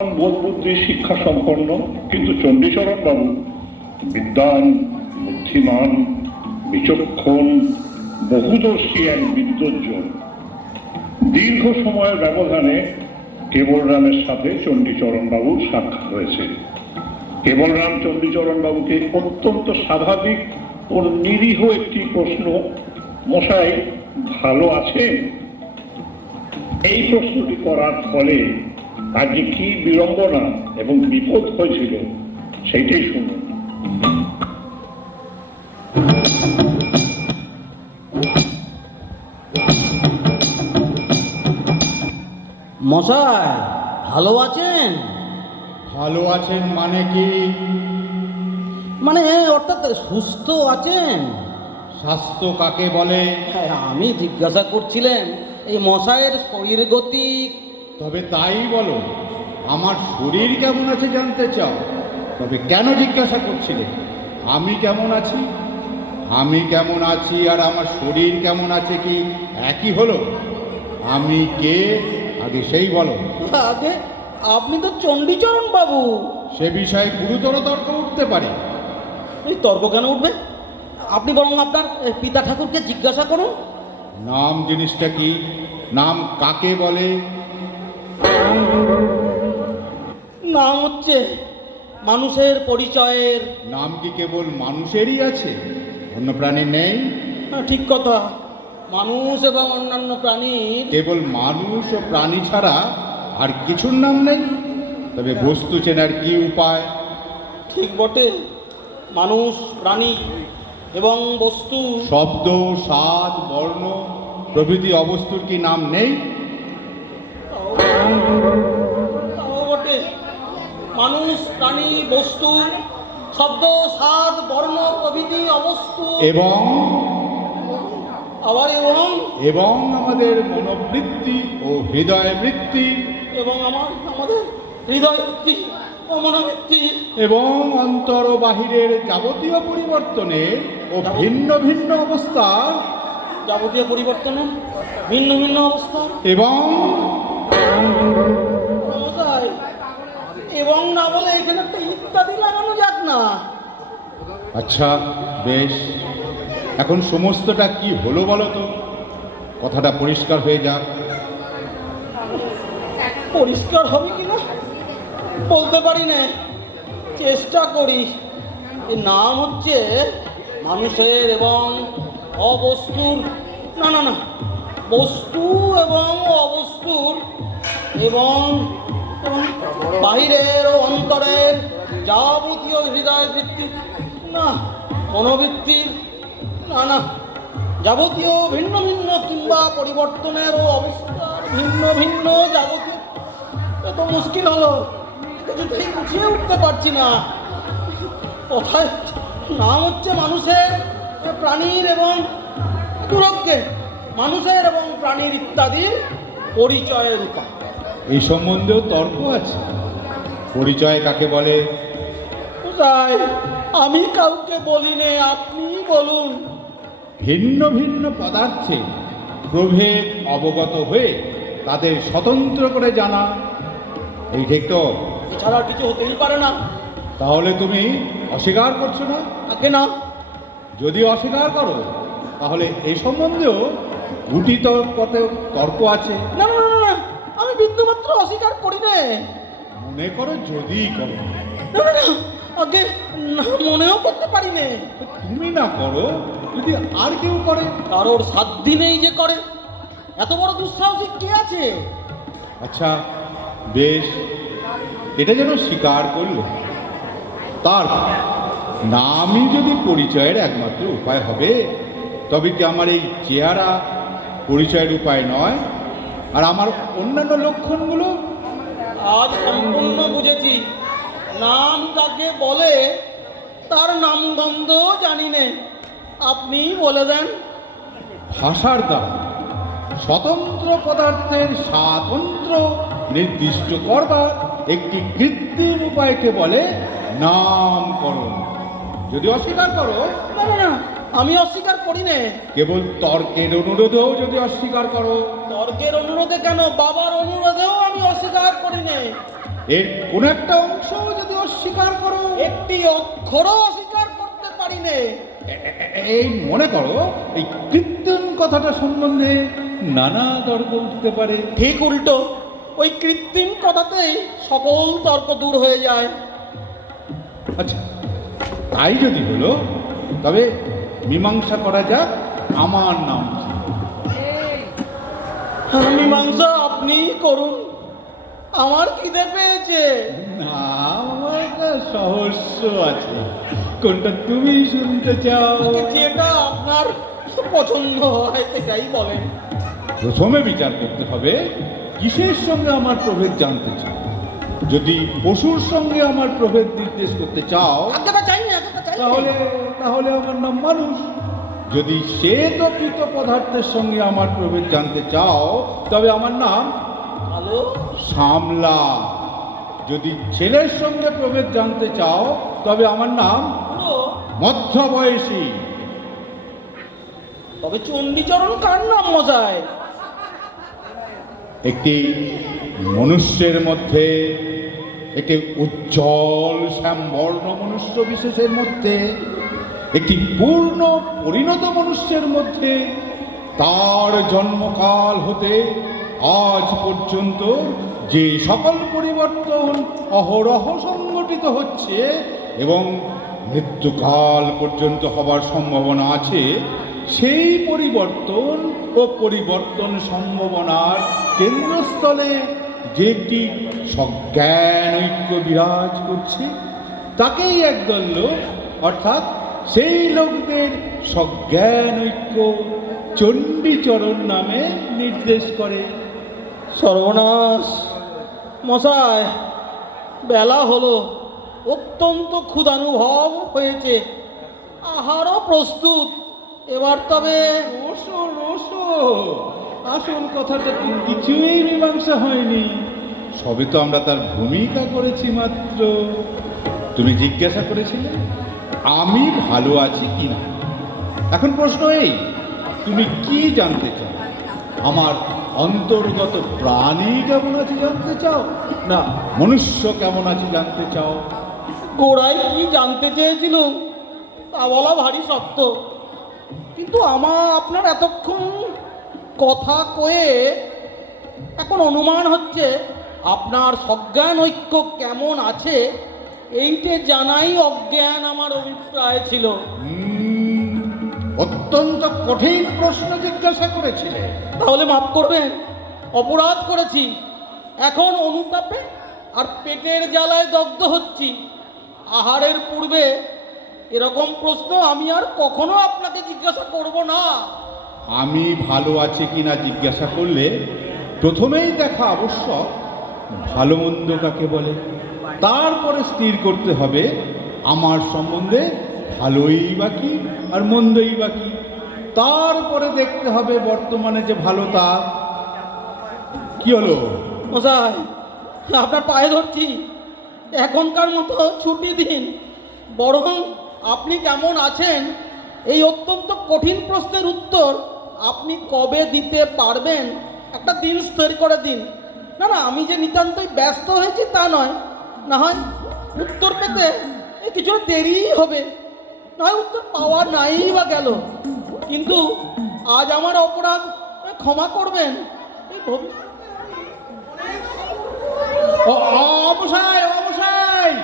বোধ বুদ্ধি শিক্ষা সম্পন্ন, কিন্তু চণ্ডীচরণ বাবু বিদ্বান, বুদ্ধিমান, বিচক্ষণ, বহুদর্শী এক বিদ্বজ্জন। দীর্ঘ সময়ের ব্যবধানে কেবলরামের সাথে চণ্ডীচরণ বাবুর সাক্ষাৎ হয়েছে। কেবলরাম চণ্ডীচরণ বাবুকে অত্যন্ত স্বাভাবিক ও নিরীহ একটি প্রশ্ন, মশাই ভালো আছেন, এই প্রশ্নটি করার ফলে আর যে কি বিড়ম্বনা এবং বিপদ হয়েছিল সেইটাই শুনুন। মশাই ভালো আছেন? ভালো আছেন মানে কি? মানে অর্থাৎ সুস্থ আছেন? স্বাস্থ্য কাকে বলে? হ্যাঁ, আমি জিজ্ঞাসা করছিলেন এই মশাইয়ের শরীর গতি। তবে তাই বলো, আমার শরীর কেমন আছে জানতে চাও? তবে কেন জিজ্ঞাসা করছিলে? আমি কেমন আছি? আমি কেমন আছি আর আমার শরীর কেমন আছে কি একই হলো? আমি কে আগে সেই বলো। আগে আপনি তো চণ্ডীচরণ বাবু। সে বিষয়ে গুরুতর তর্ক উঠতে পারে। এই তর্ক কেন উঠবে? আপনি বরং আপনার পিতা ঠাকুরকে জিজ্ঞাসা করুন। নাম জিনিসটা কি? নাম কাকে বলে? নাম হচ্ছে মানুষের পরিচয়ের। নাম কি কেবল মানুষেরই আছে, অন্য প্রাণীর নেই? ঠিক কথা, মানুষ এবং অন্যান্য প্রাণীর। কেবল মানুষ ও প্রাণী ছাড়া আর কিছুর নাম নেই? তবে বস্তু চেনার কি উপায়? ঠিক বটে, মানুষ, প্রাণী এবং বস্তু। শব্দ, স্বাদ, বর্ণ প্রভৃতি অবস্তুর কি নাম নেই? তাও বটে, মানুষ, প্রাণী, বস্তু, শব্দ, স্বাদ, বর্ণ প্রভৃতি অবস্তু। এবং আবার এবং আমাদের মনোবৃত্তি ও হৃদয় বৃত্তি, এবং আমাদের হৃদয় বৃত্তি ও মনোবৃত্তি, এবং অন্তর ও বাহিরের যাবতীয় পরিবর্তনের ও ভিন্ন ভিন্ন অবস্থা, যাবতীয় পরিবর্তনের ভিন্ন ভিন্ন অবস্থা। এবং মশাই, এবং না বলে এখানে একটা ইত্যাদি লাগানো যাক না? আচ্ছা বেশ, এখন সমস্তটা কি হলো বলো তো, কথাটা পরিষ্কার হয়ে যাক। পরিষ্কার হবে কিনা বলতে পারি না, চেষ্টা করি। এর নাম হচ্ছে মানুষের এবং অবস্তুর, না না না, বস্তু এবং অবস্তুর, এবং বাহিরের ও অন্তরের যাবতীয় হৃদয় বৃত্তি, না মনোবৃত্তির, না না, যাবতীয় ভিন্ন ভিন্ন কিংবা পরিবর্তনের ও অবস্থার ভিন্ন ভিন্ন যাবতীয়। এত মুশকিল হলো, কিছুতেই গুছিয়ে উঠতে পারছি না। কথায় নাম হচ্ছে মানুষের, প্রাণীর এবং দুরজ্ঞে মানুষের এবং প্রাণীর ইত্যাদির পরিচয়ের উপায়। এই সম্বন্ধেও তর্ক আছে। পরিচয় কাকে বলে? তাই আমি কাউকে বলি নে, আপনি বলুন। ভিন্ন ভিন্ন পদার্থে প্রভেদ অবগত হয়ে তাদের স্বতন্ত্র করে জানা, এই ঠিক তো? এছাড়া কিছু হতেই পারে না। তাহলে তুমি অস্বীকার করছো না? আগে না। যদি অস্বীকার করো তাহলে এই সম্বন্ধেও গুটি তর্ক আছে। না না না না, আমি বিন্দুমাত্র অস্বীকার করি না। মনে করো যদি করো। না না না, আগে না, মনেও করতে পারি না। তুমি না করো, যদি আর কেউ করে? কারোর সাধ্য নেই যে করে। এত বড় দুঃসাহসিক কে আছে? আচ্ছা বেশ, এটা যেন স্বীকার করলো। তার নামই যদি পরিচয়ের একমাত্র উপায় হবে, তবে কি আমার এই চেহারা পরিচয়ের উপায় নয়? আর আমার অন্যান্য লক্ষণগুলো? আজ সম্পূর্ণ বুঝেছি। নাম কাকে বলে তার নামগন্ধ জানি নে, আপনি বলে দেন। ভাষার দ্বারা স্বতন্ত্র পদার্থের স্বাতন্ত্র্য নির্দিষ্ট করবার একটি কৃত্রিম উপায়কে বলে নামকরণ। যদি অস্বীকার করো? না না না, আমি অস্বীকার করি না। কেবল তর্কের অনুরোধেও যদি অস্বীকার করো? তর্কের অনুরোধে কেন, বাবার অনুরোধেও আমি অস্বীকার করি না। এর কোন একটা অংশ যদি অস্বীকার করো, একটি অক্ষরও অস্বীকার করতে পারি নে। এই মনে করো এই কীর্তন কথাটা সম্বন্ধে নানা তর্ক উঠতে পারে। ঠিক উল্টো, ওই কৃত্রিম কথাতেই সকল তর্ক দূর হয়ে যায়। আচ্ছা, তাই যদি হলো তবে মীমাংসা করা যাক আমার নাম কি। মীমাংসা আপনি করুন, আমার খিদে পেয়েছে। না, আমার একটা রহস্য আছে, কোনটা তুমি শুনতে চাও? যেটা আপনার পছন্দ হয় সেটাই বলেন। প্রথমে বিচার করতে হবে কিসের সঙ্গে আমার প্রভেদ জানতে চাও। যদি পশুর সঙ্গে আমার প্রভেদ নির্দেশ করতে চাও আজ্ঞাটা চাই না, আজ্ঞাটা চাই না। তাহলে তাহলে আমার নাম মানুষ। যদি শ্বেত কৃত পদার্থের সঙ্গে আমার প্রভেদ জানতে চাও তবে আমার নাম ভালো। সামলা। যদি ছেলের সঙ্গে প্রভেদ জানতে চাও তবে আমার নাম ভালো। মধ্যবয়সী। তবে চণ্ডীচরণ কার নাম মশাই? একটি মনুষ্যের মধ্যে, একটি উজ্জ্বল শ্যামবর্ণ মনুষ্য বিশেষের মধ্যে, একটি পূর্ণ পরিণত মনুষ্যের মধ্যে তার জন্মকাল হতে আজ পর্যন্ত যে সকল পরিবর্তন অহরহ সংঘটিত হচ্ছে এবং মৃত্যুকাল পর্যন্ত হবার সম্ভাবনা আছে, সেই পরিবর্তন ও পরিবর্তন সম্ভাবনার কেন্দ্রস্থলে যে একটি সজ্ঞান ঐক্য বিরাজ করছে তাকেই একদল লোক, অর্থাৎ সেই লোকদের সজ্ঞান ঐক্য চণ্ডীচরণ নামে নির্দেশ করে। সর্বনাশ মশাই, বেলা হলো, অত্যন্ত ক্ষুধানুভব হয়েছে, আহারও প্রস্তুত। এবার তবে রসো রসো, আসল কথাটা কিছুই মীমাংসা হয়নি, সবে তো আমরা তার ভূমিকা করেছি মাত্র। তুমি জিজ্ঞাসা করেছিলে আমি ভালো আছি কিনা। এখন প্রশ্ন এই, তুমি কি জানতে চাও? আমার অন্তর্গত প্রাণী কেমন আছে জানতে চাও, না মনুষ্য কেমন আছে জানতে চাও? গোড়ায় কি জানতে চেয়েছিলুম তা বলা ভারী শক্ত, কিন্তু আপনার এতক্ষণ কথা কয়ে এখন অনুমান হচ্ছে আপনার সজ্ঞান ঐক্য কেমন আছে এইটে জানাই অজ্ঞান আমার অভিপ্রায় ছিল। অত্যন্ত কঠিন প্রশ্ন জিজ্ঞাসা করেছিলে। তাহলে মাফ করবেন, অপরাধ করেছি, এখন অনুতাপে আর পেটের জ্বালায় দগ্ধ হচ্ছি। আহারের পূর্বে এরকম প্রশ্ন আমি আর কখনো আপনাকে জিজ্ঞাসা করব না। আমি ভালো আছি কিনা জিজ্ঞাসা করলে প্রথমেই দেখা আবশ্যক ভালো মন্দ কাকে বলে, তারপরে স্থির করতে হবে আমার সম্বন্ধে ভালোই বা কি আর মন্দই বা কি, তারপরে দেখতে হবে বর্তমানে যে ভালো তা কি হলো। মশাই, আপনার পায়ে ধরছি, এখনকার মতো ছুটি দিন। বরং আপনি কেমন আছেন এই অত্যন্ত কঠিন প্রশ্নের উত্তর আপনি কবে দিতে পারবেন একটা দিন স্থির করে দিন। না না, আমি যে নিতান্তই ব্যস্ত হয়েছি তা নয়, না হয় উত্তর পেতে কিছু দেরি হবে, নয় উত্তর পাওয়া নাই বা গেল। কিন্তু আজ আমার অপরাধ ক্ষমা করবেন। এই অবসায় অবসায়,